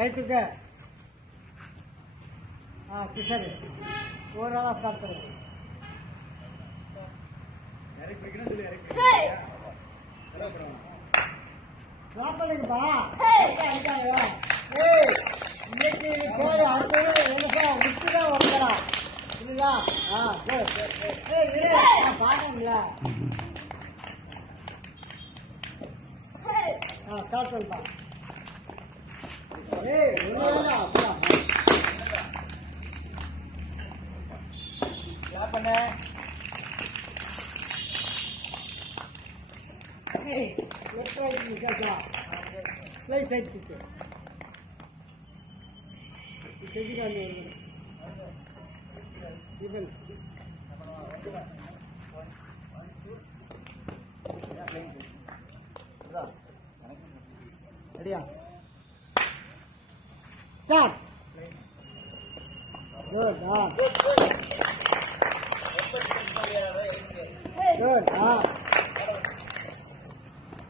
கைத்துக்க சரி ஒரு நாளாக ஸ்டார்ட் பண்ணுங்க. ட்ராப் பண்ணுங்கப்பா. இன்னைக்கு பேர் அடுத்தது எனக்கா விட்டு தான் வரலாம் இல்லைங்களா? பாருங்களா ஸ்டார்ட் பண்ணுப்பா. பண்ண ரெடியா? ஸ்டார்ட். குட். குட்.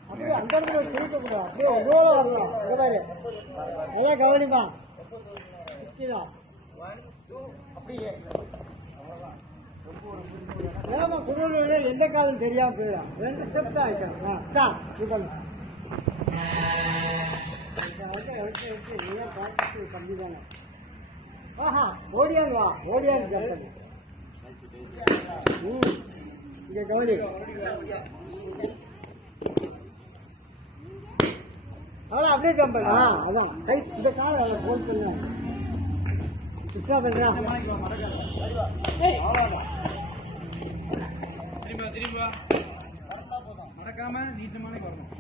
அப்படியே அந்த இடத்துல திருப்பக்கூடாது. அப்படியே ரோல வரலாம். நல்லா கவனிப்பா. ஏமா குருவில எந்த காலம் தெரியாம போயிடும். 2 ஸ்டெப் தான் ஆயிட்டான். ஸ்டார்ட். இது பண்ணு. கம்மி தானே. ஆஹா ஓடியாங்க வா. ஓடியாங்க கேட்பது இங்க கவனி. அதான் அப்படியே கம்பல். அதான் கை இந்த காலை போன் பண்ண கிருஷ்ணா பண்றா. திரும்ப மறக்காம நீட்டமான வரணும்.